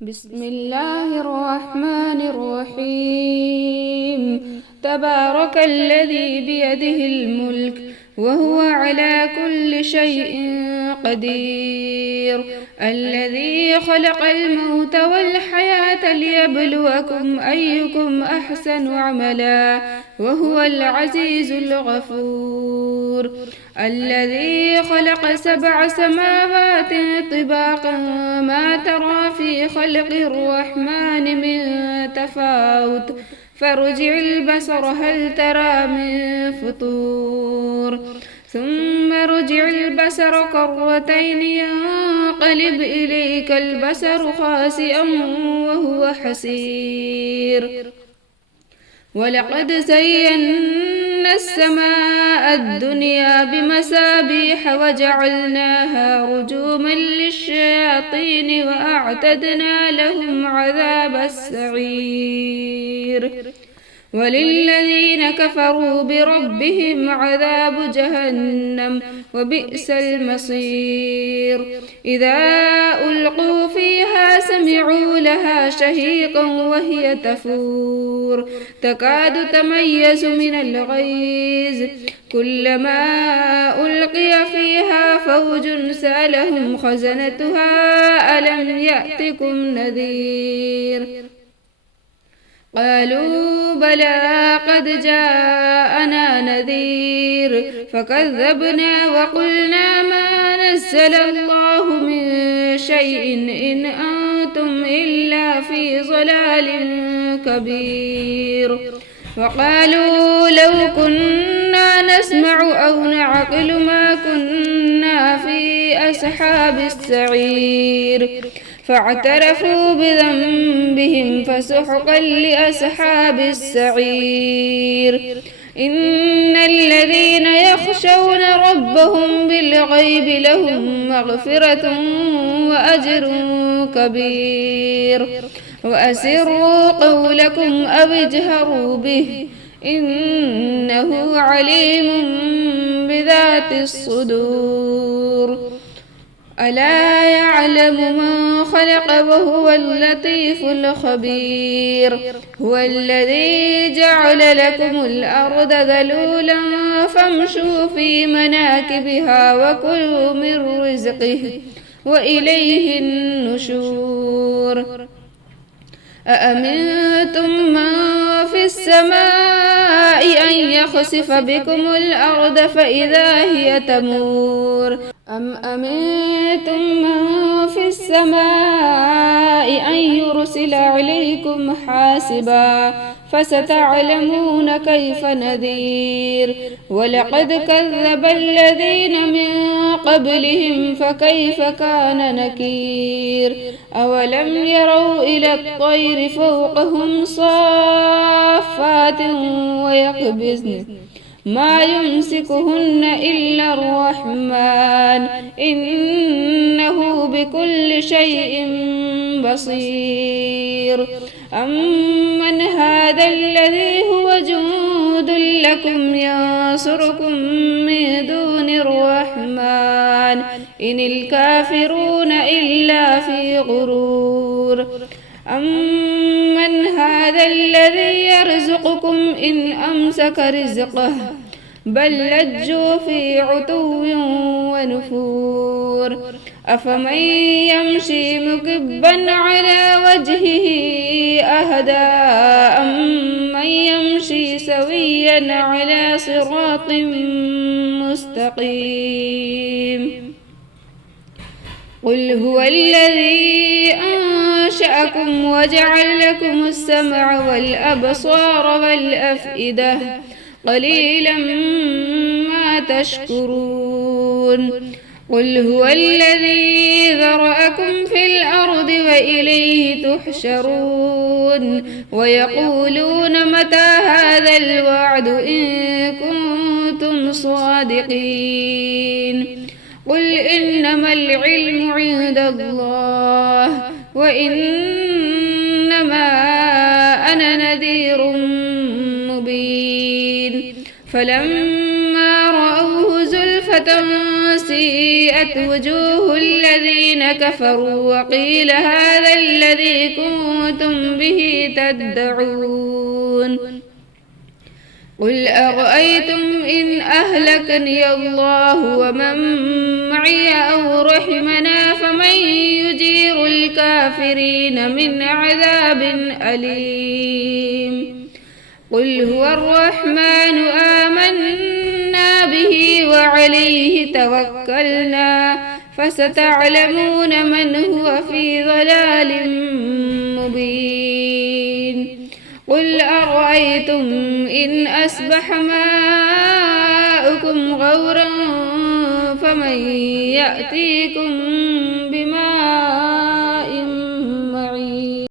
بسم الله الرحمن الرحيم. تبارك الذي بيده الملك وهو على كل شيء قدير، الذي خلق الموت والحياة ليبلوكم أيكم أحسن عملا وهو العزيز الغفور، الذي خلق 7 سماوات طباقا ما ترى في خلق الرحمن من تفاوت فارجع البصر هل ترى من فطور ثم ارجع البصر كرتين ينقلب إليك البصر خاسئا وهو حسير. ولقد زينا السماء الدنيا بمصابيح وجعلناها رجوما للشياطين وأعتدنا لهم عذاب السعير. وللذين كفروا بربهم عذاب جهنم وبئس المصير. إذا ألقوا فيها سمعوا لها شهيقا وهي تفور تكاد تميز من الغيظ كلما ألقي فيها فوج سألهم خزنتها ألم يأتكم نذير؟ قالوا بلى قد جاءنا نذير فكذبنا وقلنا ما نزل الله من شيء إن أنتم إلا في ضلال كبير. وقالوا لو كنا نسمع أو نعقل ما كنا في أصحاب السعير فاعترفوا بذنبهم فسحقا لأصحاب السعير. إن الذين يخشون ربهم بالغيب لهم مغفرة وأجر كبير. وأسروا قولكم أو اجهروا به إنه عليم بذات الصدور. ألا يعلم من خلق وهو اللطيف الخبير. هو الذي جعل لكم الأرض ذلولا فامشوا في مناكبها وكلوا من رزقه وإليه النشور. أأمنتم من في السماء أن يخسف بكم الأرض فإذا هي تمور أم أمنتم من في السماء أن يرسل عليكم حاسبا فستعلمون كيف نذير. ولقد كذب الذين من قبلهم فكيف كان نكير. أولم يروا إلى الطير فوقهم صافات ويقبضن ما يمسكهن إلا الرحمن إنه بكل شيء بصير. أمن هذا الذي هو جند لكم ينصركم من دون الرحمن إن الكافرون إلا في غرور. أمن هذا الذي يرزقكم إن أمسك رزقه بل لجوا في عتو ونفور. أفمن يمشي مكبا على وجهه أهدى أمن يمشي سويا على صراط مستقيم. قل هو الذي أنشأكم وجعل لكم السمع والأبصار والأفئدة قليلا ما تشكرون. قل هو الذي ذرأكم في الأرض وإليه تحشرون. ويقولون متى هذا الوعد إن كنتم صادقين. قل إنما العلم عند الله وإنما أنا نذير مبين. فلما رأوه زلفة سيئت وجوه الذين كفروا وقيل هذا الذي كنتم به تدعون قل أرأيتم إن أهلكني الله ومن معي أو رحمنا فمن يجير الكافرين من عذاب أليم قل هو الرحمن آمنا به وعليه توكلنا فستعلمون من هو في ضلال مبين قل أرأيتم إن أصبح ماؤكم غورا فمن يأتيكم